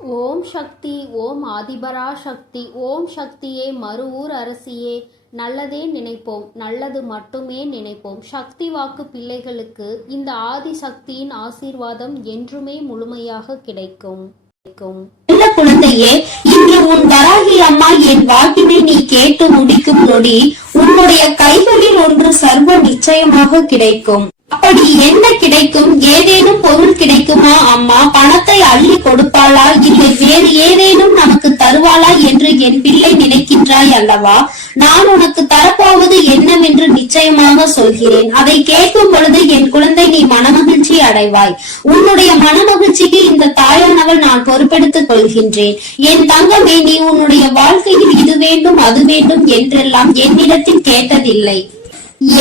ஓம் சக்தி, ஓம் ஆதிபரா சக்தி, ஓம் சக்தியே, மறுவூர் அரசியே, நல்லதே நினைப்போம், நல்லது மட்டுமே நினைப்போம். சக்தி வாக்கு பிள்ளைகளுக்கு இந்த ஆதி சக்தியின் ஆசீர்வாதம் என்றுமே முழுமையாக கிடைக்கும். குழந்தையே, இன்று உன் வராகி அம்மா என் வாக்கினை நீ கேட்டு முடிக்கும் நொடி உன்னுடைய கைகளில் ஒன்று சர்வ நிச்சயமாக கிடைக்கும். அப்படி என்ன கிடைக்கும்? ஏதேனும் பொருள் கிடைக்குமா அம்மா? பணத்தை அள்ளி கொடுப்பாளா, இல்லை வேறு ஏதேனும் நமக்கு தருவாளா என்று என் பிள்ளை நினைக்கின்றாய் அல்லவா? நான் உனக்கு தரப்போவது என்னவென்று நிச்சயமாக சொல்கிறேன். அதை கேட்கும் பொழுது என் குழந்தை நீ மனமகிழ்ச்சி அடைவாய். உன்னுடைய மனமகிழ்ச்சிக்கு இந்த தாயானவள் நான் பொறுப்பெடுத்துக் கொள்கின்றேன். என் தங்கமே, நீ உன்னுடைய வாழ்க்கையில் இது வேண்டும் அது வேண்டும் என்றெல்லாம் என்னிடத்தில் கேட்டதில்லை.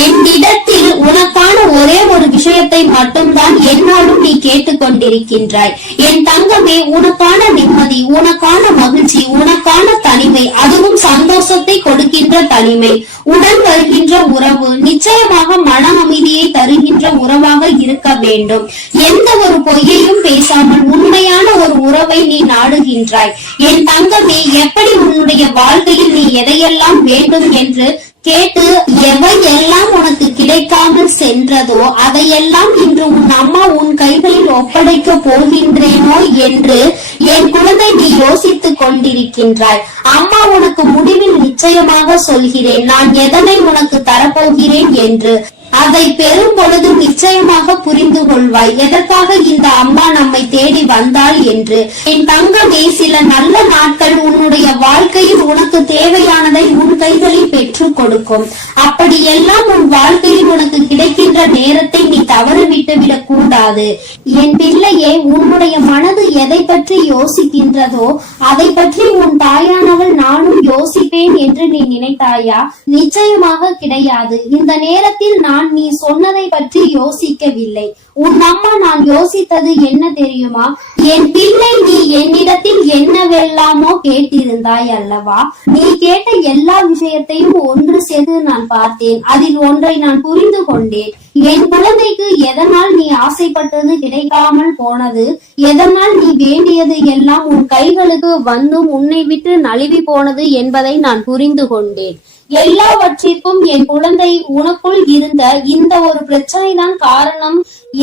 என்னிடத்தில் உனக்கான ஒரே ஒரு விஷயத்தை மட்டும்தான் என்னாலும் நீ கேட்டுக் கொண்டிருக்கின்றாய். என் தங்கமே, உனக்கான நிம்மதி, உனக்கான மகிழ்ச்சி, உனக்கான தனிமை, அதுவும் சந்தோஷத்தை கொடுக்கின்ற தனிமை, உடன் வருகின்ற உறவு நிச்சயமாக மன அமைதியை தருகின்ற உறவாக இருக்க வேண்டும். எந்த ஒரு பொய்யையும் பேசாமல் உண்மையான ஒரு உறவை நீ நாடுகின்றாய். என் தங்கமே, எப்படி உன்னுடைய வாழ்க்கையில் நீ எதையெல்லாம் வேண்டும் என்று கேட்டு எவையெல்லாம் உனக்கு கிடைக்காமல் சென்றதோ அதையெல்லாம் இன்று உன் அம்மா உன் கைகளில் ஒப்படைக்க போகின்றேனோ என்று என் குழந்தை நீ யோசித்துக் கொண்டிருக்கின்றாய். அம்மா உனக்கு முடிவில் நிச்சயமாக சொல்கிறேன் நான் எதனை உனக்கு தரப்போகிறேன் என்று. அதை பெறும் பொழுது நிச்சயமாக புரிந்து கொள்வாய் எதற்காக இந்த அம்மா நம்மை தேடி வந்தாள் என்று. என் தங்கமே, சில நல்ல நாட்கள் உன்னுடைய வாழ்க்கையில் உனக்கு தேவையானதை உன் கைகளில் பெற்றுக் கொடுக்கும். அப்படி எல்லாம் உன் வாழ்க்கையில் உனக்கு கிடைக்கின்ற நேரத்தை நீ தவறு விட்டுவிடக் கூடாது. என் பிள்ளையே, உன்னுடைய மனது எதை பற்றி யோசிக்கின்றதோ அதை பற்றி உன் தாயானவள் நானும் யோசிப்பேன் என்று நீ நினைத்தாயா? நிச்சயமாக கிடையாது. இந்த நேரத்தில் நான் நீ சொன்னதை பற்றி யோசிக்கவில்லை. உன் அம்மா நான் யோசித்தது என்ன தெரியுமா? என் பிள்ளை, நீ என்னிடத்தில் என்னவெல்லாமோ கேட்டிருந்தாய் அல்லவா? நீ கேட்ட எல்லா விஷயத்தையும் ஒன்று சேர்த்து நான் பார்த்தேன். அதில் ஒன்றை நான் புரிந்து கொண்டேன். என் குழந்தைக்கு எதனால் நீ ஆசைப்பட்டது கிடைக்காமல் போனது, எதனால் நீ வேண்டியது எல்லாம் உன் கைகளுக்கு வந்தும் உன்னை விட்டு நழுவி போனது என்பதை நான் புரிந்து கொண்டேன். எல்லாவற்றிற்கும் என் குழந்தை உனக்குள் இருந்த இந்த ஒரு பிரச்சனை தான் காரணம்.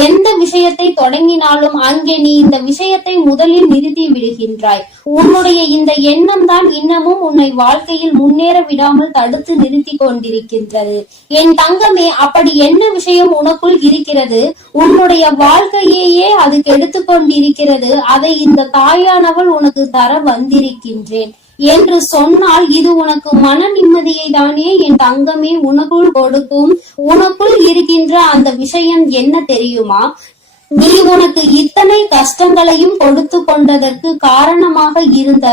எந்த விஷயத்தை தொடங்கினாலும் அங்கே நீ இந்த விஷயத்தை முதலில் நிறுத்தி விடுகின்றாய். உன்னுடைய இந்த எண்ணம் தான் இன்னமும் உன்னை வாழ்க்கையில் முன்னேற விடாமல் தடுத்து நிறுத்தி கொண்டிருக்கின்றது. என் தங்கமே, அப்படி என்ன விஷயம் உனக்குள் இருக்கிறது? உன்னுடைய வாழ்க்கையே அது கெடுத்து கொண்டிருக்கிறது. அதை இந்த தாயானவள் உனக்கு தர வந்திருக்கின்றேன் என்று சொன்னால் இது உனக்கு மன நிம்மதியை தானே என் தங்கமே உனக்குள் கொடுக்கும். உனக்குள் இருக்கின்ற அந்த விஷயம் என்ன தெரியுமா? நீ உனக்கு இத்தனை கஷ்டங்களையும் கொடுத்து கொண்டதற்கு காரணமாக இருந்த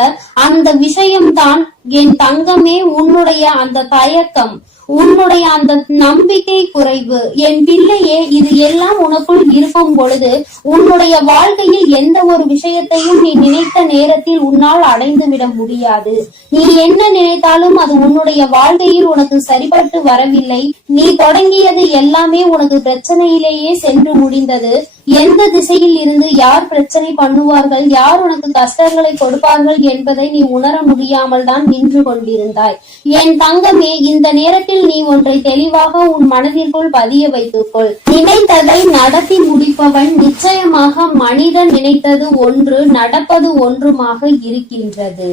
அந்த விஷயம்தான் என் தங்கமே உன்னுடைய அந்த தயக்கம், உன்னுடைய அந்த நம்பிக்கை குறைவு. என் பிள்ளையே, இது எல்லாம் உனக்குள் இருக்கும் பொழுது உன்னுடைய வாழ்க்கையில் எந்த ஒரு விஷயத்தையும் நீ நினைத்த நேரத்தில் உன்னால் அடைந்து விட முடியாது. நீ என்ன நினைத்தாலும் அது உன்னுடைய வாழ்க்கையில் உனக்கு சரிபட்டு வரவில்லை. நீ தொடங்கியது எல்லாமே உனக்கு பிரச்சனையிலேயே சென்று முடிந்தது. எந்த திசையில் இருந்து யார் பிரச்சனை பண்ணுவார்கள், யார் உனக்கு கஷ்டங்களை கொடுப்பார்கள் என்பதை நீ உணர முடியாமல் தான் நின்று கொண்டிருந்தாய். என் தங்கமே, இந்த நேரத்தில் நீ ஒன்றை தெளிவாக உன் மனதிற்குள் பதிய வைத்துக்கொள். நினைத்ததை நடத்தி முடிப்பவன் நிச்சயமாக மனிதன் நினைத்தது ஒன்று நடப்பது ஒன்றுமாக இருக்கின்றது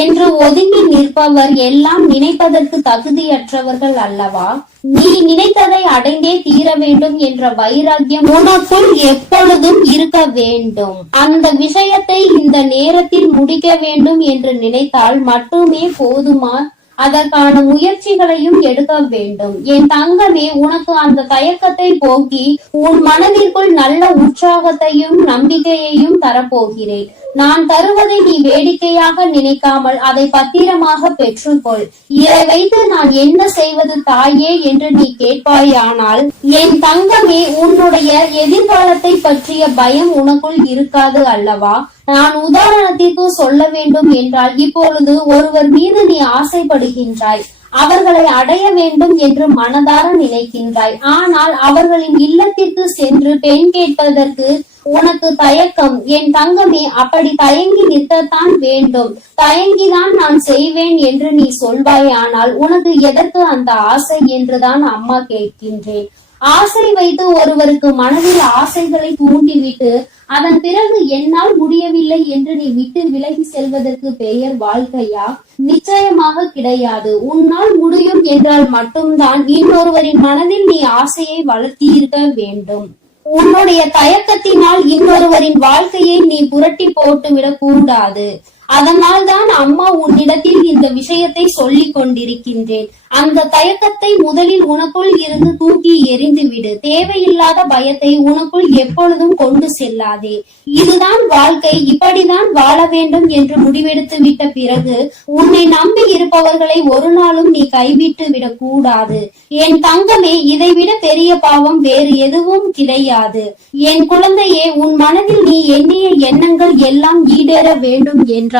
என்று ஒதுங்கி நிற்பவர் எல்லாம் நினைப்பதற்கு தகுதியற்றவர்கள் அல்லவா? நீ நினைத்ததை அடைந்தே தீர வேண்டும் என்ற வைராக்கியம் உனக்குள் எப்பொழுதும் இருக்க வேண்டும். அந்த விஷயத்தை இந்த நேரத்தில் முடிக்க வேண்டும் என்று நினைத்தால் மட்டுமே போதுமா? அதற்கான முயற்சிகளையும் எடுக்க வேண்டும். என் தங்கமே, உனக்கு அந்த தயக்கத்தை போக்கி உன் மனதிற்குள் நல்ல உற்சாகத்தையும் நம்பிக்கையையும் தரப்போகிறேன். நான் தருவதை நீ வேடிக்கையாக நினைக்காமல் அதை பத்திரமாக பெற்றுக்கொள். இதை வைத்து நான் என்ன செய்வது தாயே என்று நீ கேட்பாயானால் என் தங்கமே, உன்னுடைய எதிர்காலத்தை பற்றிய பயம் உனக்குள் இருக்காது அல்லவா? நான் உதாரணத்திற்கு சொல்ல வேண்டும் என்றால், இப்பொழுது ஒருவர் மீது நீ ஆசைப்படுகின்றாய். அவர்களை அடைய வேண்டும் என்று மனதார நினைக்கின்றாய். ஆனால் அவர்களின் இல்லத்திற்கு சென்று பெண் கேட்பதற்கு உனக்கு தயக்கம். என் தங்கமே, அப்படி தயங்கி நிற்கத்தான் வேண்டும். தயங்கிதான் நான் செய்வேன் என்று நீ சொல்வாயானால் உனக்கு எதற்கு அந்த ஆசை என்றுதான் அம்மா கேட்கின்றேன். ஆசை வைத்து ஒருவருக்கு மனதில் ஆசைகளை தூண்டிவிட்டு அதன் பிறகு என்னால் முடியவில்லை என்று நீ விட்டு விலகி செல்வதற்கு பெயர் வாழ்க்கையா? நிச்சயமாக கிடையாது. உன்னால் முடியும் என்றால் மட்டும்தான் இன்னொருவரின் மனதில் நீ ஆசையை வளர்த்தியிருக்க வேண்டும். உன்னுடைய தயக்கத்தினால் இன்னொருவரின் வாழ்க்கையை நீ புரட்டி போட்டு விடக் கூடாது. அதனால் தான் அம்மா உன்னிடத்தில் இந்த விஷயத்தை சொல்லிக் கொண்டிருக்கின்றேன். அந்த தயக்கத்தை முதலில் உனக்குள் இருந்து தூக்கி எறிந்து விடு. தேவையில்லாத பயத்தை உனக்குள் எப்பொழுதும் கொண்டு செல்லாதே. இதுதான் வாழ்க்கை, இப்படிதான் வாழ வேண்டும் என்று முடிவெடுத்து விட்ட பிறகு உன்னை நம்பி இருப்பவர்களை ஒரு நாளும் நீ கைவிட்டு விடக் கூடாது. என் தங்கமே, இதைவிட பெரிய பாவம் வேறு எதுவும் கிடையாது. என் குழந்தையே, உன் மனதில் நீ எண்ணிய எண்ணங்கள் எல்லாம் ஈடேற வேண்டும் என்றால்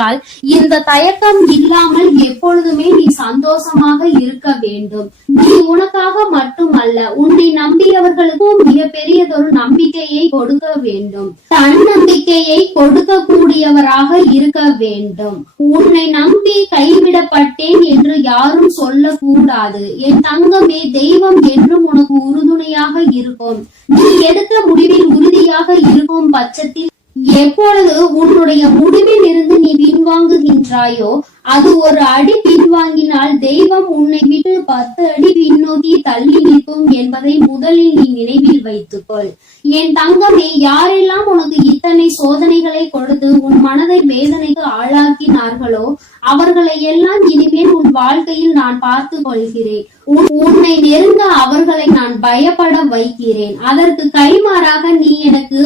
இந்த தயக்கம் இல்லாமல் எப்பொழுதுமே நீ சந்தோஷமாக இருக்க வேண்டும். நீ உனக்காக மட்டுமல்ல, உன்னை நம்பியவர்களுக்கும் மிக பெரியதொரு நம்பிக்கையை கொடுக்க வேண்டும். தன்னம்பிக்கையை கொடுக்க கூடியவராக இருக்க வேண்டும். உன்னை நம்பி கைவிடப்பட்டேன் என்று யாரும் சொல்லக்கூடாது. என் தங்கமே, தெய்வம் என்றும் உனக்கு உறுதுணையாக இருக்கும். நீ எடுத்த முடிவில் உறுதியாக இருக்கும் பட்சத்தில் எப்பொழுது உன்னுடைய முடிவில் இருந்து நீ பின்வாங்குகின்றாயோ அது ஒரு அடி பின்வாங்கினால் தெய்வம் உன்னை விட்டு 10 அடி பின்னோக்கி தள்ளி நிற்கும் என்பதை முதலில் நீ நினைவில் வைத்துக்கொள். என் தங்கமே, யாரெல்லாம் உனக்கு இத்தனை சோதனைகளை கொடுத்து உன் மனதை வேதனைக்கு ஆளாக்கினார்களோ அவர்களை எல்லாம் இனிமேல் உன் வாழ்க்கையில் நான் பார்த்து கொள்கிறேன். உன்னை நெருங்க அவர்களை நான் பயப்பட வைக்கிறேன். அதற்கு கைமாறாக நீ எனக்கு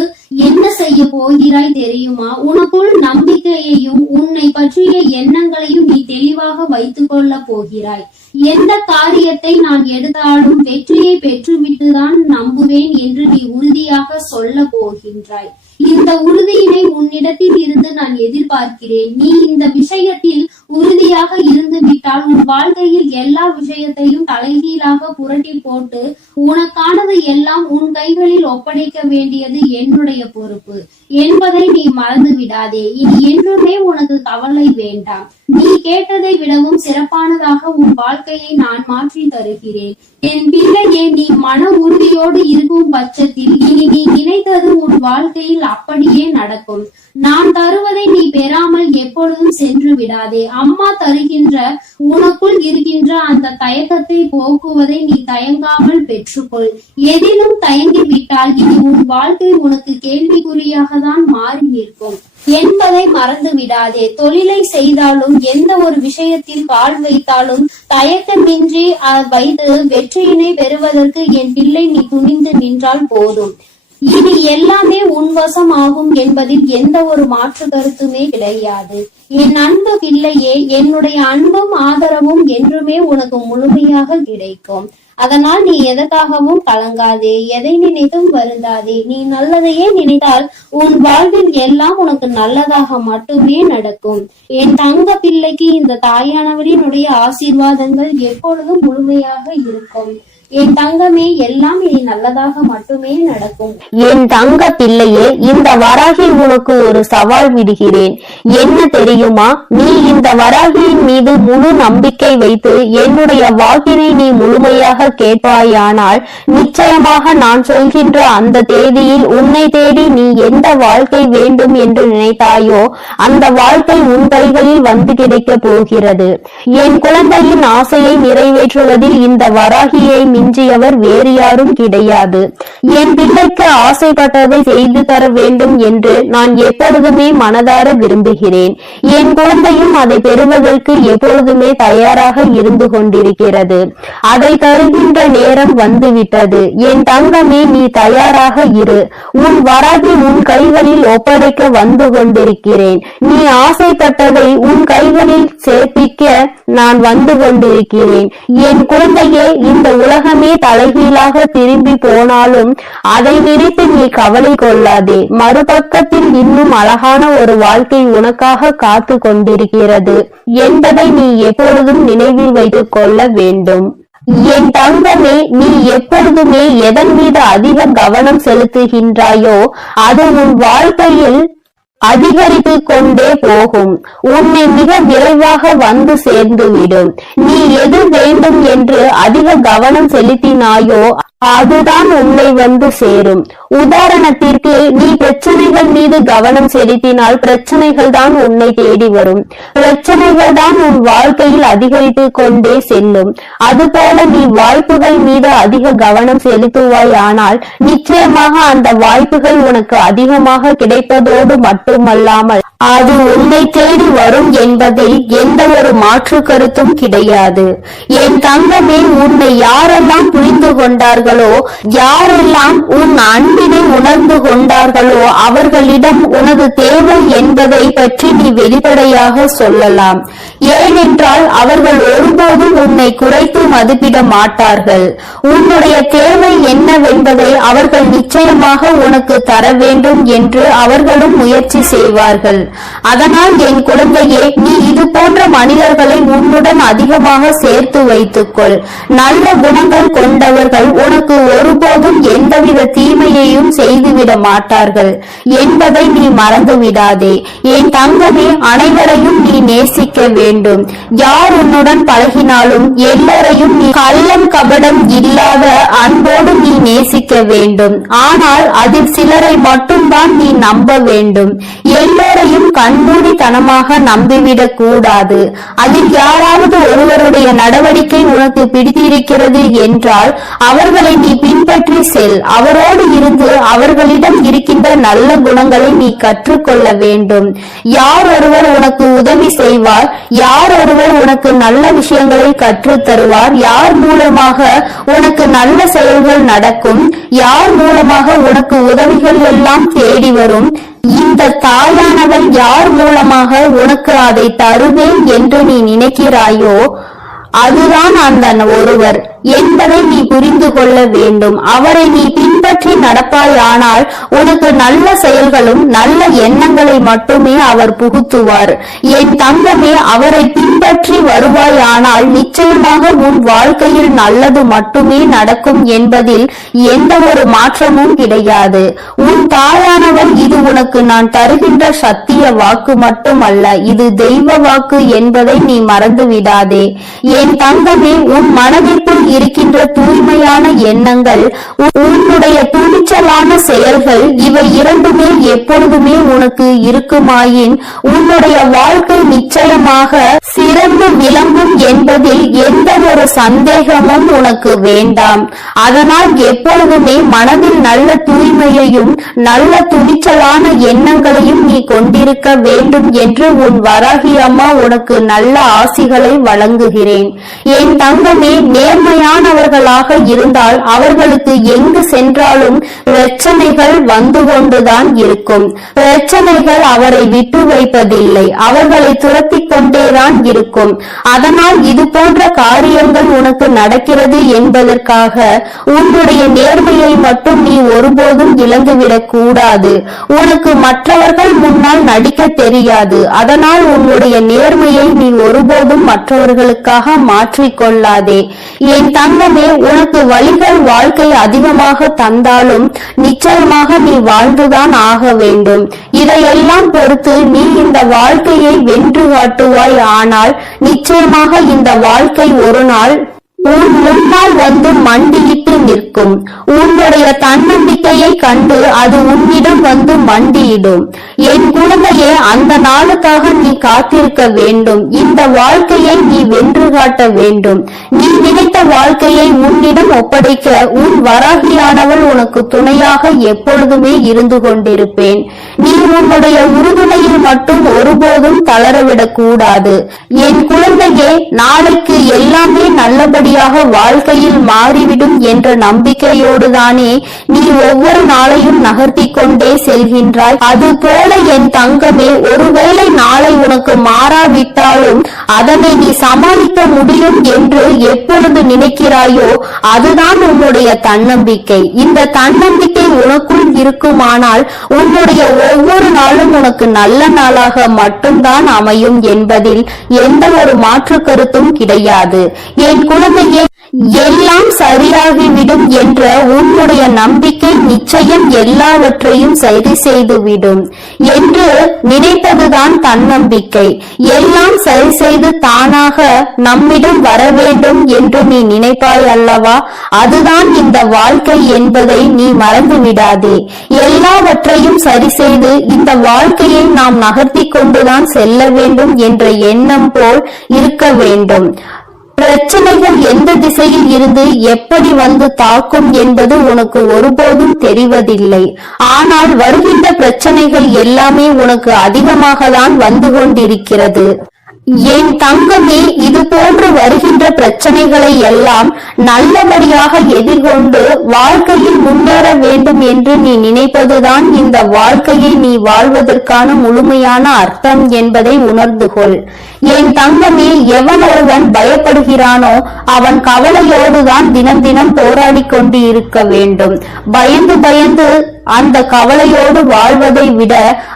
என்ன செய்ய போகிறாய் தெரியுமா? உனக்குள் நம்பிக்கையையும் உன்னை பற்றிய எண்ணங்களையும் நீ தெளிவாக வைத்துக் கொள்ள போகிறாய். எந்த காரியத்தை நான் எடுத்தாலும் வெற்றியை பெற்றுவிட்டுதான் நம்புவேன் என்று நீ உறுதியாக சொல்ல போகின்றாய். இந்த உறுதியினை உன்னிடத்தில் இருந்து நான் எதிர்பார்க்கிறேன். நீ இந்த விஷயத்தில் உறுதியாக இருந்து விட்டால் உன் வாழ்க்கையில் எல்லா விஷயத்தையும் தலைகீழாக புரட்டி போட்டு உனக்கானது எல்லாம் உன் கைகளில் ஒப்படைக்க வேண்டியது என்னுடைய பொறுப்பு என்பதை நீ மறந்து விடாதே. இனி என்றுமே உனக்கு கவலை வேண்டாம். நீ கேட்டதை விடவும் சிறப்பானதாக உன் வாழ்க்கையை நான் மாற்றி தருகிறேன். என் பிள்ளையே, நீ மன உறுதியோடு இருக்கும் பட்சத்தில் இனி நீ நினைத்தது உன் வாழ்க்கையில் அப்படியே நடக்கும். நான் தருவதை நீ பெறாமல் எப்பொழுதும் சென்று விடாதே. அம்மா தருகின்ற உனக்குள் இருக்கின்ற அந்த தயக்கத்தை போக்குவதை நீ தயங்காமல் பெற்றுக்கொள். எதிலும் தயங்கி விட்டால் இனி உன் வாழ்க்கை உனக்கு கேள்விக்குறியாக தான் மாறி நிற்கும் என்பதை மறந்து விடாதே. தொழிலை செய்தாலும் எந்த ஒரு விஷயத்தில் கால் வைத்தாலும் தயக்கமின்றி வைத்து வெற்றியினை பெறுவதற்கு என் பிள்ளை நீ துணிந்து நின்றால் போதும். இனி எல்லாமே உன்வசம் ஆகும் என்பதில் எந்த ஒரு மாற்று கருத்துமே கிடையாது. என் அன்பு பிள்ளையே, என்னுடைய அன்பும் ஆதரவும் என்றுமே உனக்கு முழுமையாக கிடைக்கும். அதனால் நீ எதற்காகவும் கலங்காதே, எதை நினைத்தும் வருந்தாதே. நீ நல்லதையே நினைத்தால் உன் வாழ்வில் எல்லாம் உனக்கு நல்லதாக மட்டுமே நடக்கும். என் தங்க பிள்ளைக்கு இந்த தாயானவரினுடைய ஆசீர்வாதங்கள் எப்பொழுதும் முழுமையாக இருக்கும். என் தங்கமே, எல்லாம் இனி நல்லதாக மட்டுமே நடக்கும். என் தங்க பிள்ளையே, இந்த வராகி உனக்கு ஒரு சவால் விடுகிறேன். என்ன தெரியுமா? நீ இந்த வராகியின் மீது முழு நம்பிக்கை வைத்து என்னுடைய வாக்கினை நீ முழுமையாக கேட்பாயானால் நிச்சயமாக நான் சொல்கின்ற அந்த தேதியில் உன்னை தேடி நீ எந்த வாழ்க்கை வேண்டும் என்று நினைத்தாயோ அந்த வாழ்க்கை உன் கைகளில் வந்து கிடைக்க போகிறது. என் குழந்தையின் ஆசையை நிறைவேற்றுவதில் இந்த வராகியை மிஞ்சியவர் வேறு யாரும் கிடையாது. என் பிள்ளைக்கு ஆசைப்பட்டதை செய்து தர வேண்டும் என்று நான் எப்பொழுதுமே மனதார விரும்புகிறேன். என் குழந்தையும் அதை பெறுவதற்கு எப்பொழுதுமே தயாராக இருந்து கொண்டிருக்கிறது. அதை தருகின்ற நேரம் வந்துவிட்டது. என் தங்கமே, நீ தயாராக இரு. உன் வராகி உன் கைகளில் ஒப்படைக்க வந்து கொண்டிருக்கிறேன். நீ ஆசைப்பட்டதை உன் கைகளில் சேர்ப்பிக்க நான் வந்து கொண்டிருக்கிறேன். என் குழந்தையே, இந்த உலகமே தலைகீழாக திரும்பி போனாலும் அதை நினைத்து நீ கவலை கொள்ளாதே. மறுபக்கத்தில் இன்னும் அழகான ஒரு வாழ்க்கை உனக்காக காத்து கொண்டிருக்கிறது என்பதை நீ எப்பொழுதும் நினைவில் வைத்துக் கொள்ள வேண்டும். என் தங்கமே, நீ எப்பொழுதுமே எதன் மீது அதிக கவனம் செலுத்துகின்றாயோ அது உன் வாழ்க்கையில் அதிகரித்து கொண்டே போகும். உன்னை மிக விரைவாக வந்து சேர்ந்துவிடும். நீ எது வேண்டும் என்று அதிக கவனம் செலுத்தினாயோ அதுதான் உன்னை வந்து சேரும். உதாரணத்திற்கு, நீ பிரச்சனைகள் மீது கவனம் செலுத்தினால் பிரச்சனைகள் தான் உன்னை தேடி வரும். பிரச்சனைகள் தான் உன் வாழ்க்கையில் அதிகரித்து கொண்டே செல்லும். அதுபோல நீ வாய்ப்புகள் மீது அதிக கவனம் செலுத்துவாயானால் நிச்சயமாக அந்த வாய்ப்புகள் உனக்கு அதிகமாக கிடைப்பதோடு மட்டுமல்லாமல் அது உன்னை தேடி வரும் என்பதில் எந்த ஒரு மாற்று கருத்தும் கிடையாது. என் தங்கமே, உன்னை யாரெல்லாம் புரிந்து கொண்டார்களோ, யாரெல்லாம் உன் அன்பினை உணர்ந்து கொண்டார்களோ அவர்களிடம் உனது தேவை என்பதை பற்றி நீ வெளிப்படையாக சொல்லலாம். ஏனென்றால் அவர்கள் ஒருபோதும் உன்னை குறைத்து மதிப்பிட மாட்டார்கள். உன்னுடைய தேவை என்னவென்பதை அவர்கள் நிச்சயமாக உனக்கு தர வேண்டும் என்று அவர்களும் முயற்சி செய்வார்கள். அதனால் என் குழந்தையே, நீ இது போன்ற மனிதர்களை உன்னுடன் அதிகமாக சேர்த்து வைத்துக்கொள். நல்ல குணங்கள் கொண்டவர்கள் உனக்கு ஒருபோதும் எந்தவித தீமையையும் செய்துவிட மாட்டார்கள் என்பதை நீ மறந்து விடாதே. என் தங்கமே, அனைவரையும் நீ நேசிக்க வேண்டும். யார் உன்னுடன் பழகினாலும் எல்லோரையும் நீ கள்ளம் கபடம் இல்லாத அன்போடு நீ நேசிக்க வேண்டும். ஆனால் அதில் சிலரை மட்டும்தான் நீ நம்ப வேண்டும். எல்லோரையும் கண்மூடித்தனமாக நம்பிவிடக் கூடாது. அதில் யாராவது ஒருவருடைய நடவடிக்கை உனக்கு பிடித்திருக்கிறது என்றால் அவர்களை நீ பின்பற்றி செல். அவரோடு இருந்து அவர்களிடம் இருக்கின்ற நல்ல குணங்களை நீ கற்றுக்கொள்ள வேண்டும். யார் ஒருவர் உனக்கு உதவி செய்வார், யார் ஒருவர் உனக்கு நல்ல விஷயங்களை கற்றுத் தருவார், யார் மூலமாக உனக்கு நல்ல செயல்கள் நடக்கும், யார் மூலமாக உனக்கு உதவிகள் எல்லாம் தேடி வரும், இந்த தாயானவள் யார் மூலமாக உனக்கு அதை தருவேன் என்று நீ நினைக்கிறாயோ அதுதான் அந்த ஒருவர் என்பதை நீ புரிந்து கொள்ள வேண்டும். அவரை நீ பின்பற்றி நடப்பாயானால் உனக்கு நல்ல செயல்களும் நல்ல எண்ணங்களை மட்டுமே அவர் புகுத்துவார். என் தங்கமே, அவரை பின்பற்றி வருவாயானால் நிச்சயமாக உன் வாழ்க்கையில் நல்லது மட்டுமே நடக்கும் என்பதில் எந்த ஒரு மாற்றமும் கிடையாது. உன் தாயானவர் இது உனக்கு நான் தருகின்ற சத்திய வாக்கு மட்டுமல்ல, இது தெய்வ வாக்கு என்பதை நீ மறந்து விடாதே. என் தங்கமே, உன் மனதிற்குள் இருக்கின்ற தூய்மையான எண்ணங்கள், உன்னுடைய துணிச்சலான செயல்கள், இவை இரண்டுமே எப்பொழுதுமே உனக்கு இருக்குமாயின் உன்னுடைய வாழ்க்கை நிச்சயமாக சிறந்து விளங்கும் என்பதில் எந்த ஒரு சந்தேகமும் உனக்கு வேண்டாம். அதனால் எப்பொழுதுமே மனதில் நல்ல தூய்மையையும் நல்ல துணிச்சலான எண்ணங்களையும் நீ கொண்டிருக்க வேண்டும் என்று உன் வராகி அம்மா உனக்கு நல்ல ஆசிகளை வழங்குகிறேன். என் தங்கமே, நேர்மையானவர்களாக இருந்தால் அவர்களுக்கு எங்கு சென்றாலும் பிரச்சனைகள் வந்து கொண்டுதான் இருக்கும். பிரச்சனைகள் அவரை விட்டு வைப்பதில்லை, அவர்களை துரத்தி கொண்டேதான் இருக்கும். அதனால் இது போன்ற காரியங்கள் உனக்கு நடக்கிறது என்பதற்காக உன்னுடைய நேர்மையை மட்டும் நீ ஒருபோதும் இழந்துவிடக் கூடாது. உனக்கு மற்றவர்கள் முன்னால் நடிக்க தெரியாது. அதனால் உன்னுடைய நேர்மையை நீ ஒருபோதும் மற்றவர்களுக்காக மாற்றிக்கொள்ளாதே. என் தங்கமே, உனக்கு வழிகள் வாழ்க்கை அதிகமாக தந்தாலும் நிச்சயமாக நீ வாழ்ந்துதான் ஆக வேண்டும். இதையெல்லாம் பொறுத்து நீ இந்த வாழ்க்கையை வென்று காட்டுவாய். ஆனால் நிச்சயமாக இந்த வாழ்க்கை ஒரு நாள் உன் முன்னால் வந்து மண்டியிட்டு நிற்கும். உன்னுடைய தன்னம்பிக்கையை கண்டு அது உன்னிடம் வந்து மண்டியிடும். என் குழந்தையே, அந்த நாளுக்காக நீ காத்திருக்க வேண்டும். இந்த வாழ்க்கையை நீ வென்று காட்ட வேண்டும். நீ நினைத்த வாழ்க்கையை உன்னிடம் ஒப்படைக்க உன் வராகியானவள் உனக்கு துணையாக எப்பொழுதுமே இருந்து கொண்டிருப்பேன். நீ உன்னுடைய உறுதுணையில் மட்டும் ஒருபோதும் தளரவிடக் கூடாது. என் குழந்தையே, நாளைக்கு எல்லாமே நல்லபடி வாழ்க்கையில் மாறிவிடும் என்ற நம்பிக்கையோடுதானே நீ ஒவ்வொரு நாளையும் நகர்த்தி கொண்டே செல்கின்றாய். அது போல என் தங்கமே, ஒருவேளை நாளை உனக்கு மாறாவிட்டாலும் அதனை நீ சமாளிக்க முடியும் என்று எப்பொழுது நினைக்கிறாயோ அதுதான் உன்னுடைய தன்னம்பிக்கை. இந்த தன்னம்பிக்கை உனக்குள் இருக்குமானால் உன்னுடைய ஒவ்வொரு நாளும் உனக்கு நல்ல நாளாக மட்டும்தான் அமையும் என்பதில் எந்த ஒரு மாற்று கருத்தும் கிடையாது. என் குழந்தையே, எல்லாம் சரியாகிவிடும் என்ற உன்னுடைய நம்பிக்கை நிச்சயம் எல்லாவற்றையும் சரி செய்துவிடும் என்று நினைப்பதுதான் தன்னம்பிக்கை. எல்லாம் சரி செய்து தானாக நம்மிடம் வர வேண்டும் என்று நீ நினைப்பாய் அல்லவா, அதுதான் இந்த வாழ்க்கை என்பதை நீ மறந்து விடாதே. எல்லாவற்றையும் சரி செய்து இந்த வாழ்க்கையை நாம் நகர்த்தி கொண்டுதான் செல்ல வேண்டும் என்ற எண்ணம் போல் இருக்க வேண்டும். பிரச்சனைகள் எந்த திசையில் இருந்து எப்படி வந்து தாக்கும் என்பது உனக்கு ஒருபோதும் தெரிவதில்லை. ஆனால் வருகின்ற பிரச்சனைகள் எல்லாமே உனக்கு அதிகமாக தான் வந்து கொண்டிருக்கிறது. என் தங்கமே, இது போன்று வருகின்ற பிரச்சனைகளை எல்லாம் நல்லபடியாக எதிர்கொண்டு வாழ்க்கையில் முன்னேற வேண்டும் என்று நீ நினைப்பதுதான் இந்த வாழ்க்கையை நீ வாழ்வதற்கான முழுமையான அர்த்தம் என்பதை உணர்ந்து கொள். என் தங்கமே, எவன் ஒருவன் பயப்படுகிறானோ அவன் கவலையோடுதான் தினம் தினம் போராடி கொண்டு இருக்க வேண்டும். பயந்து பயந்து அந்த கவலையோடு வாழ்வதை விட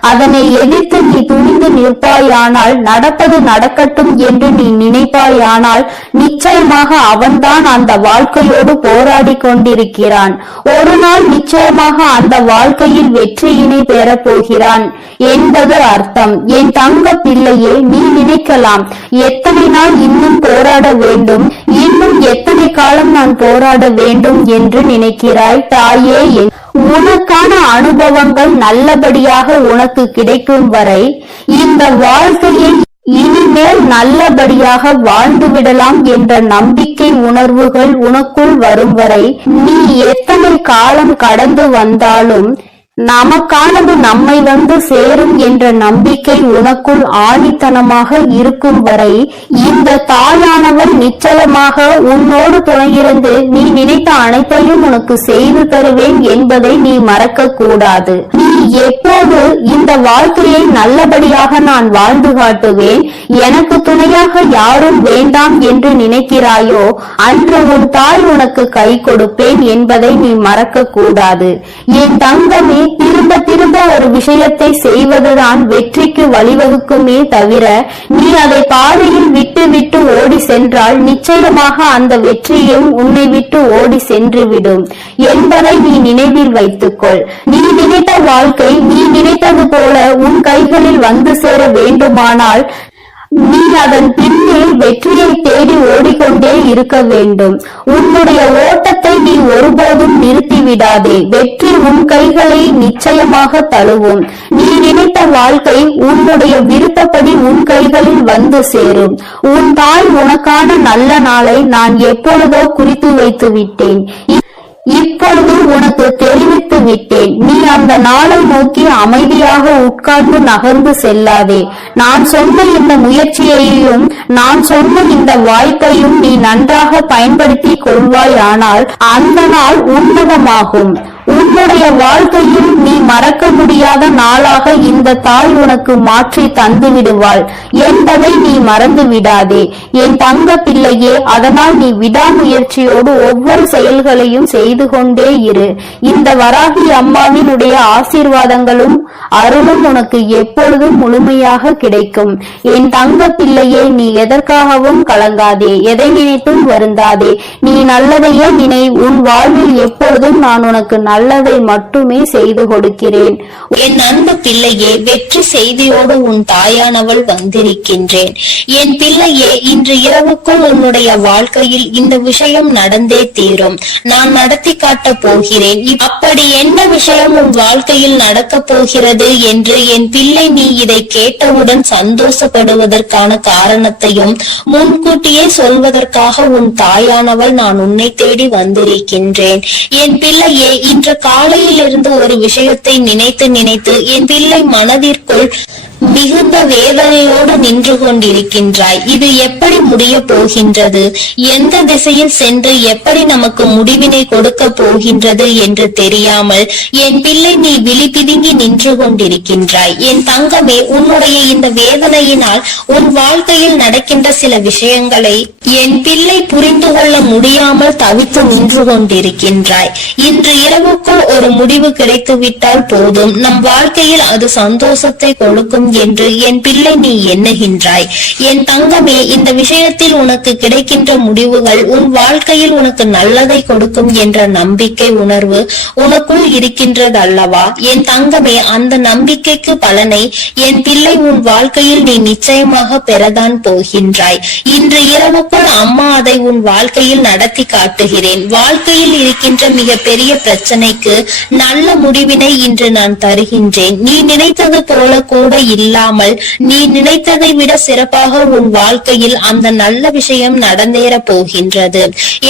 அதனை எதிர்த்து நீ துணிந்து நிற்பாயானால், நடப்பது நடக்கட்டும் என்று நீ நினைப்பாயானால், நிச்சயமாக அவன்தான் அந்த வாழ்க்கையோடு போராடி கொண்டிருக்கிறான். ஒரு நாள் நிச்சயமாக அந்த வாழ்க்கையில் வெற்றியினை பெறப் போகிறான் என்பது அர்த்தம். என் தங்க பிள்ளையே, நீ நினைக்கலாம், எத்தனை நாள் இன்னும் போராட வேண்டும், இன்னும் எத்தனை காலம் நான் போராட வேண்டும் என்று நினைக்கிறாய் தாயே. உனக்கான அனுபவங்கள் நல்லபடியாக உனக்கு கிடைக்கும் வரை இந்த வாழ்க்கையை இனிமேல் நல்லபடியாக வாழ்ந்து விடலாம் என்ற நம்பிக்கை உணர்வுகள் உனக்குள் வரும் வரை நீ எத்தனை காலம் கடந்து வந்தாலும் நமக்கானது நம்மை வந்து சேரும் என்ற நம்பிக்கை உனக்குள் ஆணித்தனமாக இருக்கும் வரை இந்த தாயானவள் நிச்சயமாக உன்னோடு துணையிருந்து நீ நினைத்த அனைத்தையும் உனக்கு செய்து தருவேன் என்பதை நீ மறக்க கூடாது. நீ எப்போது இந்த வாழ்க்கையை நல்லபடியாக நான் வாழ்ந்து காட்டுவேன், எனக்கு துணையாக யாரும் வேண்டாம் என்று நினைக்கிறாயோ அன்று உன் தாய் உனக்கு கை கொடுப்பேன் என்பதை நீ மறக்க கூடாது. என் தங்கமே, திரும்ப திரும்ப ஒரு விஷயத்தை செய்வதுதான் வெற்றிக்கு வழிவகுக்குமே தவிர நீ அதை பாதையில் விட்டு விட்டு ஓடி சென்றால் நிச்சயமாக அந்த வெற்றியும் உன்னை விட்டு ஓடி சென்றுவிடும் என்பதை நீ நினைவில் வைத்துக்கொள். நீ நினைத்த வாழ்க்கை நீ நினைத்தது போல உன் கைகளில் வந்து சேர வேண்டுமானால் நீ அதன் பின்னே வெற்றியை தேடி ஓடிக்கொண்டே இருக்க வேண்டும். உன்னுடைய ஓட்டத்தை நீ ஒருபோதும் நிறுத்திவிடாதே. வெற்றி உன் கைகளை நிச்சயமாக தழுவும். நீ நினைத்த வாழ்க்கை உன்னுடைய விருப்பப்படி உன் கைகளில் வந்து சேரும். உன் தாய் உனக்கான நல்ல நாளை நான் எப்பொழுதோ குறித்து வைத்து விட்டேன். இப்பொழுது உனக்கு தெரிவித்து விட்டேன். நீ அந்த நாளை நோக்கி அமைதியாக உட்கார்ந்து நகர்ந்து செல்லாதே. நான் சொன்ன இந்த முயற்சியையும் நான் சொன்ன இந்த வாய்ப்பையும் நீ நன்றாக பயன்படுத்தி கொள்வாயானால் அந்த நாள் உன்னதமாகும். உன்னுடைய வாழ்க்கையில் நீ மறக்க முடியாத நாளாக இந்த தாய் உனக்கு மாற்றி தந்து விடுவாள் என்பதை நீ மறந்து விடாதே என் தங்க பிள்ளையே. அதனால் நீ விடாமுயற்சியோடு ஒவ்வொரு செயல்களையும் செய்து கொண்டே இரு. இந்த வராகி அம்மாவினுடைய ஆசீர்வாதங்களும் அருளும் உனக்கு எப்பொழுதும் முழுமையாக கிடைக்கும். என் தங்க பிள்ளையே, நீ எதற்காகவும் கலங்காதே, எதை நினைத்தும் வருந்தாதே. நீ நல்லதையே நினை. உன் வாழ்வில் எப்பொழுதும் நான் உனக்கு நல்லதை மட்டுமே செய்து கொடுக்கிறேன். என் அன்பு பிள்ளையே, வெற்றி செய்தியோடு உன் தாயானவள் வந்திருக்கின்றேன். என் பிள்ளையே, இன்று இரவுக்குள் உன்னுடைய வாழ்க்கையில் இந்த விஷயம் நடந்தே தீரும். நான் நடத்தி காட்டப் போகிறேன். அப்படி என்ன விஷயம் உன் வாழ்க்கையில் நடக்கப் போகிறது என்று என் பிள்ளை நீ இதை கேட்டவுடன் சந்தோஷப்படுவதற்கான காரணத்தையும் முன்கூட்டியே சொல்வதற்காக உன் தாயானவள் நான் உன்னை தேடி வந்திருக்கின்றேன். என் பிள்ளையே, இன்று காலையில் இருந்து ஒரு விஷயத்தை நினைத்து நினைத்து என் பிள்ளை மனதிற்குள் மிகுந்த வேதனையோடு நின்று கொண்டிருக்கின்றாய். இது எப்படி முடிய போகின்றது, எந்த திசையில் சென்று எப்படி நமக்கு முடிவினை கொடுக்க போகின்றது என்று தெரியாமல் என் பிள்ளை நீ விழி பிதுங்கி நின்று கொண்டிருக்கின்றாய். என் தங்கமே, உன்னுடைய இந்த வேதனையினால் உன் வாழ்க்கையில் நடக்கின்ற சில விஷயங்களை என் பிள்ளை புரிந்து கொள்ள முடியாமல் தவித்து நின்று கொண்டிருக்கின்றாய். இன்று இரவுக்குள் ஒரு முடிவு கிடைத்துவிட்டால் போதும், நம் வாழ்க்கையில் அது சந்தோஷத்தை கொடுக்கும் கிடைக்கும் என்று என் பிள்ளை நீ எண்ணுகின்றாய். என் தங்கமே, இந்த விஷயத்தில் உனக்கு கிடைக்கின்ற முடிவுகள் உன் வாழ்க்கையில் உனக்கு நல்லதை கொடுக்கும் என்ற நம்பிக்கை உணர்வு உனக்குள் இருக்கின்றது அல்லவா? என் தங்கமே, அந்த நம்பிக்கைக்கு பலனை என் பிள்ளை உன் வாழ்க்கையில் நீ நிச்சயமாக பெறதான் போகின்றாய். இன்று இரவுக்குள் அம்மா அதை உன் வாழ்க்கையில் நடத்தி காட்டுகிறேன். வாழ்க்கையில் இருக்கின்ற மிக பெரிய பிரச்சனைக்கு நல்ல முடிவினை இன்று நான் தருகின்றேன். நீ நினைத்தது போல கூட இல்லாமல் நீ நினைத்ததை விட சிறப்பாக உன் வாழ்க்கையில் அந்த நல்ல விஷயம் நடந்தேற போகின்றது.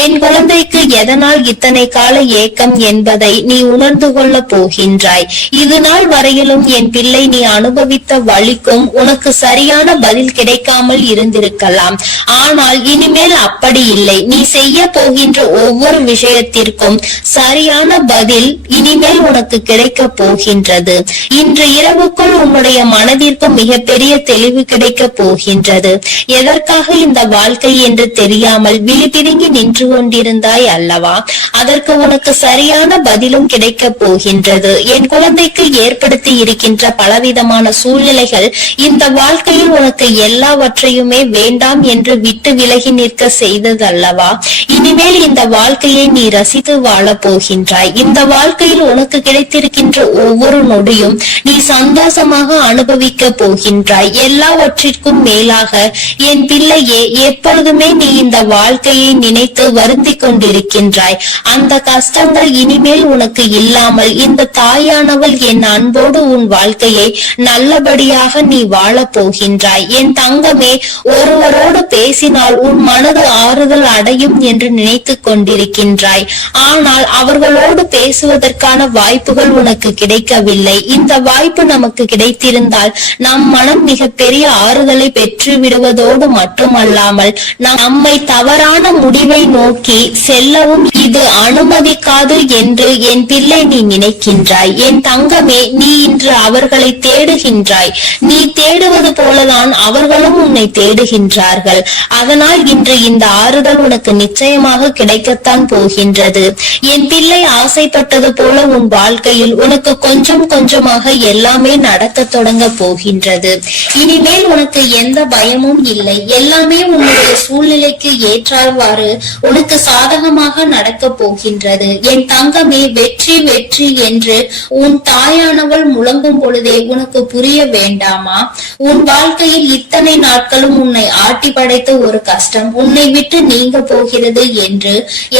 என் குழந்தைக்கு எதனால் இத்தனை கால ஏக்கம் என்பதை நீ உணர்ந்து கொள்ள போகின்றாய். இது நாள் வரையிலும் என் பிள்ளை நீ அனுபவித்த வலிக்கும் உனக்கு சரியான பதில் கிடைக்காமல் இருந்திருக்கலாம். ஆனால் இனிமேல் அப்படி இல்லை. நீ செய்ய போகின்ற ஒவ்வொரு விஷயத்திற்கும் சரியான பதில் இனிமேல் உனக்கு கிடைக்க போகின்றது. இன்று இரவுக்குள் உன்னுடைய மனதிற்கு மிகப்பெரிய தெளிவு கிடைக்க போகின்றது. எதற்காக இந்த வாழ்க்கை என்று தெரியாமல் விழிபிதுங்கி நின்று கொண்டிருந்தாய் அல்லவா? அதற்கு உனக்கு சரியான பதிலும் கிடைக்க போகின்றது. என் குழந்தைக்கு ஏற்படுத்தி இருக்கின்ற பலவிதமான சூழ்நிலைகள் இந்த வாழ்க்கையில் உனக்கு எல்லாவற்றையுமே வேண்டாம் என்று விட்டு விலகி நிற்க செய்ததல்லவா? இனிமேல் இந்த வாழ்க்கையை நீ ரசித்து வாழ போகின்றாய். இந்த வாழ்க்கையில் உனக்கு கிடைத்திருக்கின்ற ஒவ்வொரு நொடியும் நீ சந்தோஷமாக அனுபவிக்க போகின்றாய். எல்லாவற்றிற்கும் மேலாக என் பிள்ளையே, எப்பொழுதுமே நீ இந்த வாழ்க்கையை நினைத்து வருந்தி கொண்டிருக்கின்றாய். அந்த கஷ்டங்கள் இனிமேல் உனக்கு இல்லாமல் இந்த தாயானவள் என் அன்போடு உன் வாழ்க்கையை நல்லபடியாக நீ வாழ போகின்றாய். என் தங்கமே, ஒருவரோடு பேசினால் உன் மனது ஆறுதல் அடையும் என்று நினைத்து கொண்டிருக்கின்றாய். ஆனால் அவர்களோடு பேசுவதற்கான வாய்ப்புகள் உனக்கு கிடைக்கவில்லை. இந்த வாய்ப்பு நமக்கு கிடைத்திருந்தால் நம் மனம் மிக பெரிய ஆறுதலை பெற்று விடுவதோடு மட்டுமல்லாமல் நம்மை தவறான முடிவை நோக்கி செல்லவும் இது அனுமதிக்காது என்று என் பிள்ளை நீ நினைக்கின்றாய். என் தங்கமே, நீ இன்று அவர்களை தேடுகின்றாய். நீ தேடுவது போலதான் அவர்களும் உன்னை தேடுகின்றார்கள். அதனால் இன்று இந்த ஆறுதல் உனக்கு நிச்சயமாக கிடைக்கத்தான் போகின்றது. என் பிள்ளை ஆசைப்பட்டது போல உன் வாழ்க்கையில் உனக்கு கொஞ்சம் கொஞ்சமாக எல்லாமே நடக்க தொடங்க போகின்றது. இனிமேல் உனக்கு எந்த பயமும் இல்லை. எல்லாமே உன்னுடைய சூழ்நிலைக்கு ஏற்றாவாறு உனக்கு சாதகமாக நடக்க போகின்றது. என் தங்கமே, வெற்றி வெற்றி என்று உன் தாயானவள் முழங்கும் பொழுதே உனக்கு புரிய வேண்டாமா? உன் வாழ்க்கையில் இத்தனை நாட்களும் உன்னை ஆட்டி படைத்த ஒரு கஷ்டம் உன்னை விட்டு நீங்க போகிறது என்று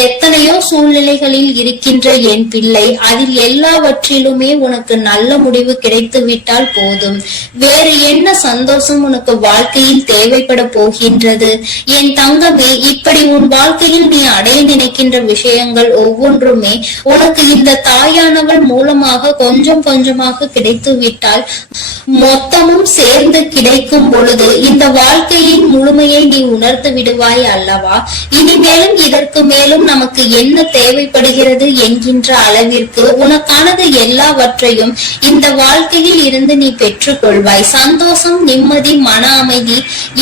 எத்தனையோ சூழ்நிலைகளில் இருக்கின்ற என் பிள்ளை, அதில் எல்லாவற்றிலுமே உனக்கு நல்ல முடிவு கிடைத்து விட்டால் போதும். வேறு என்ன சந்தோஷம் உனக்கு வாழ்க்கையில் தேவைப்பட போகின்றது? என் தங்கமே, இப்படி உன் வாழ்க்கையில் நீ அடைய நினைக்கின்ற விஷயங்கள் ஒவ்வொன்றுமே உனக்கு இந்த தாயானவள் மூலமாக கொஞ்சம் கொஞ்சமாக கிடைத்து விட்டால் மொத்தமும் சேர்ந்து கிடைக்கும் பொழுது இந்த வாழ்க்கையின் முழுமையை நீ உணர்ந்து விடுவாய் அல்லவா? இனிமேலும் இதற்கு மேலும் நமக்கு என்ன தேவைப்படுகிறது என்கின்ற அளவிற்கு உனக்கானது எல்லாவற்றையும் இந்த வாழ்க்கையில் இருந்து நீ பெற்றுக் கொள்வாய். சந்தோஷம், நிம்மதி, மன அமைதி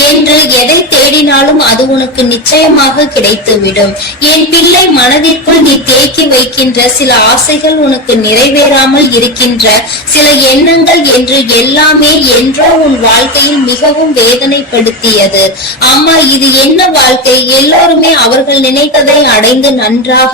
என்று எதை தேடினாலும் அது உனக்கு நிச்சயமாக கிடைத்துவிடும். என் பிள்ளை, மனதிற்குள் நீ தேக்கி வைக்கின்ற சில ஆசைகள், உனக்கு நிறைவேறாமல் இருக்கின்ற சில எண்ணங்கள் என்று எல்லாமே என்றோ உன் வாழ்க்கையில் மிகவும் வேதனைப்படுத்தியது. அம்மா, இது என்ன வாழ்க்கை? எல்லோருமே அவர்கள் நினைத்ததை அடைந்து நன்றாக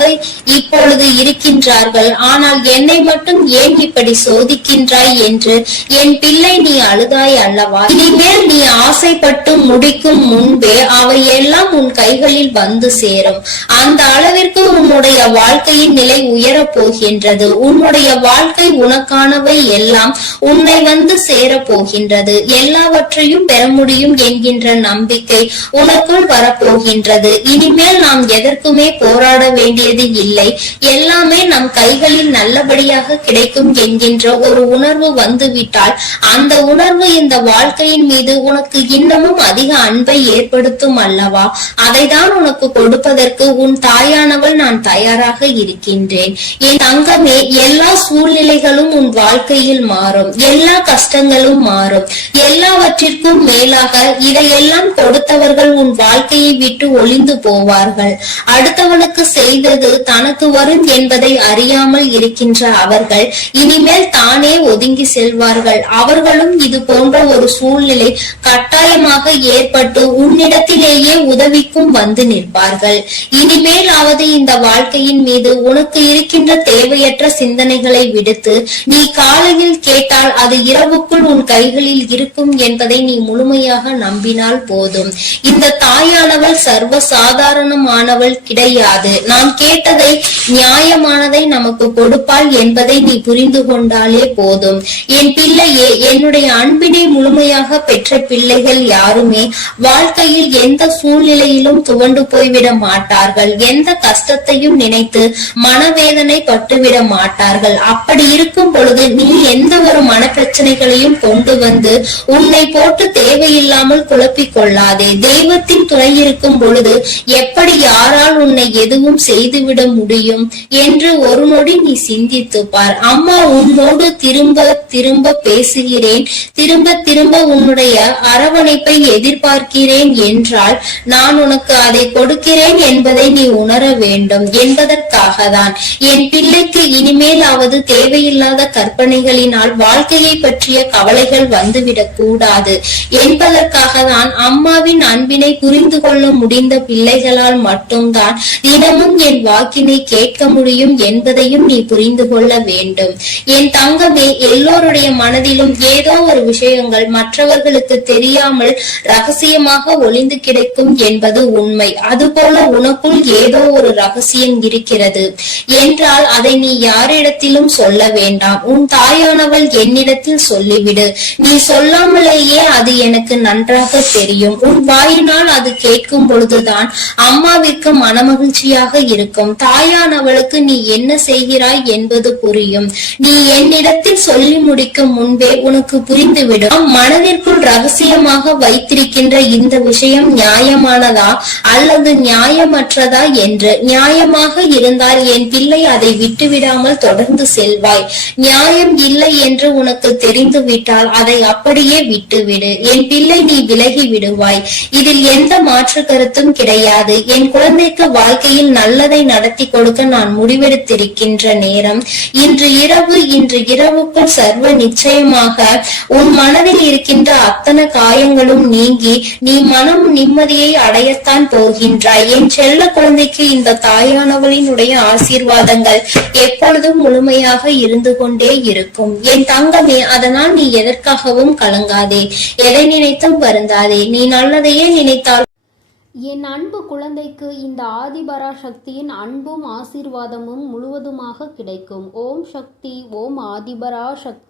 இப்பொழுது இருக்கின்றார்கள். ஆனால் என்னை மட்டும் ஏன் இப்படி சோதிக்கின்றாய் என்று என் பிள்ளை நீ அழுதாய் அல்லவா? இனிமேல் நீ ஆசைப்பட்டு முடிக்கும் முன்பே அவை எல்லாம் உன் கைகளில் வந்து சேரும். அந்த அளவிற்கு உன்னுடைய வாழ்க்கையின் நிலை உயரப் போகின்றது. உன்னுடைய வாழ்க்கை உனக்கானவை எல்லாம் உன்னை வந்து சேர போகின்றது. எல்லாவற்றையும் பெற முடியும் என்கின்ற நம்பிக்கை உனக்குள் வரப்போகின்றது. இனிமேல் நாம் எதற்குமே போராட வேண்டியது இல்லை. எல்லாமே நம் கைகளில் நல்லபடியாக கிடைக்கும் என்கின்ற ஒரு உணர்வு வந்துவிட்டால் அந்த உணர்வு இந்த வாழ்க்கையின் மீது உனக்கு இன்னமும் அதிக அன்பை ஏற்படுத்தும் அல்லவா? அதைதான் உனக்கு கொடுப்பதற்கு உன் தாயானவள் நான் தயாராக இருக்கின்றேன். என் தங்கமே, எல்லா சூழ்நிலைகளும் உன் வாழ்க்கையில் மாறும். எல்லா கஷ்டங்களும் மாறும். எல்லாவற்றையும் எல்லாவற்றிற்கும் மேலாக இதையெல்லாம் கொடுத்தவர்கள் உன் வாழ்க்கையை விட்டு ஒளிந்து போவார்கள். அடுத்தவனுக்கு செய்தது தனக்கு வரும் என்பதை அறியாமல் இருக்கின்ற அவர்கள் இனிமேல் தானே ஒதுங்கி செல்வார்கள். அவர்களும் இது போன்ற ஒரு சூழ்நிலை கட்டாயமாக ஏற்பட்டு உன்னிடத்திலேயே உதவிக்கும் வந்து நிற்பார்கள். இனிமேலாவது இந்த வாழ்க்கையின் மீது உனக்கு இருக்கின்ற தேவையற்ற சிந்தனைகளை விடுத்து நீ காலையில் கேட்டால் அது இரவுக்குள் உன் கைகளில் இருக்கும் என்பதை நீ முழுமையாக நம்பினால் போதும். இந்த தாயானவள் சர்வ சாதாரணமானவள் கிடையாது. நாம் கேட்டதை நியாயமானதை நமக்கு கொடுப்பாள் என்பதை நீ புரிந்து கொண்டாலே போதும். என் பிள்ளையே, என்னுடைய அன்பினை முழுமையாக பெற்ற பிள்ளைகள் யாருமே வாழ்க்கையில் எந்த சூழ்நிலையிலும் துவண்டு போய்விட மாட்டார்கள். எந்த கஷ்டத்தையும் நினைத்து மனவேதனை பட்டுவிட மாட்டார்கள். அப்படி இருக்கும் பொழுது நீ எந்த ஒரு மன பிரச்சனைகளையும் கொண்டு வந்து உன்னை போட்டு தேவையில்லாமல் குழப்பிக் கொள்ளாதே. தெய்வத்தின் துணை இருக்கும் பொழுது எப்படி யாரால் உன்னை எதுவும் செய்துவிட முடியும் என்று ஒரு நொடி நீ சிந்தித்து பார். அம்மா உன்னோடு திரும்ப திரும்ப பேசுகிறேன், திரும்ப திரும்ப உன்னுடைய அரவணைப்பை எதிர்பார்க்கிறேன் என்றால் நான் உனக்கு அதை கொடுக்கிறேன் என்பதை நீ உணர வேண்டும் என்பதற்காக தான். என் பிள்ளைக்கு இனிமேலாவது தேவையில்லாத கற்பனைகளினால் வாழ்க்கையை பற்றிய கவலைகள் வந்துவிடக் கூடாது என்பதற்காக தான் அம்மாவின் அன்பினை புரிந்து கொள்ள முடிந்த பிள்ளைகளால் மட்டும்தான் தினமும் என் வாக்கினை கேட்க முடியும் என்பதையும் நீ புரிந்து கொள்ள வேண்டும். என் தங்கமே, எல்லோருடைய மனதிலும் ஏதோ ஒரு விஷயங்கள் மற்றவர்களுக்கு தெரியாமல் ரகசியமாக ஒளிந்து கிடைக்கும் என்பது உண்மை. அதுபோல உனக்குள் ஏதோ ஒரு ரகசியம் இருக்கிறது என்றால் அதை நீ யாரிடத்திலும் சொல்ல வேண்டாம். உன் தாயானவள் என்னிடத்தில் சொல்லிவிடு. நீ சொல்லாமலேயே அது எனக்கு நன்றாக தெரியும். உன் வாயினால் அது கேட்கும் பொழுதுதான் அம்மாவிற்கு மனமகிழ்ச்சியாக இருக்கும். தாயானவளுக்கு நீ என்ன செய்கிறாய் என்பது புரியும். நீ என்னிடத்தில் சொல்லி முடிக்கும் முன்பே உனக்கு புரிந்துவிடும். மனதிற்குள் ரகசியமாக வைத்திருக்கின்ற இந்த விஷயம் நியாயமானதா அல்லது நியாயமற்றதா என்று. நியாயமாக இருந்தால் என் பிள்ளை அதை விட்டுவிடாமல் தொடர்ந்து செல்வாய். நியாயம் இல்லை என்று உனக்கு தெரிந்து விட்டால் அதை அப்படியே விட்டுவிடு. என் பிள்ளை, நீ விலகி விடுவாய். இதில் எந்த மாற்று கருத்தும் கிடையாது. என் குழந்தைக்கு வாழ்க்கையில் நல்லதை நடத்தி கொடுக்க நான் முடிவெடுத்திருக்கின்ற நேரம் இன்று இரவுக்குள் சர்வ நிச்சயமாக உன் மனதில் இருக்கின்ற அத்தனை காயங்களும் நீங்கி நீ மனம் நிம்மதியை அடையத்தான் போகின்றாய். என் செல்ல குழந்தைக்கு இந்த தாயானவளினுடைய ஆசீர்வாதங்கள் எப்பொழுதும் முழுமையாக இருந்து கொண்டே இருக்கும். என் தங்கமே, அதனால் நீ எதற்காகவும் கலங்காதே, எதை நினைத்தும் வருந்தாதே. நீ நல்லதையே நினைத்தால் என் அன்பு குழந்தைக்கு இந்த ஆதிபரா சக்தியின் அன்பும் ஆசீர்வாதமும் முழுவதுமாக கிடைக்கும். ஓம் சக்தி, ஓம் ஆதிபரா சக்தி.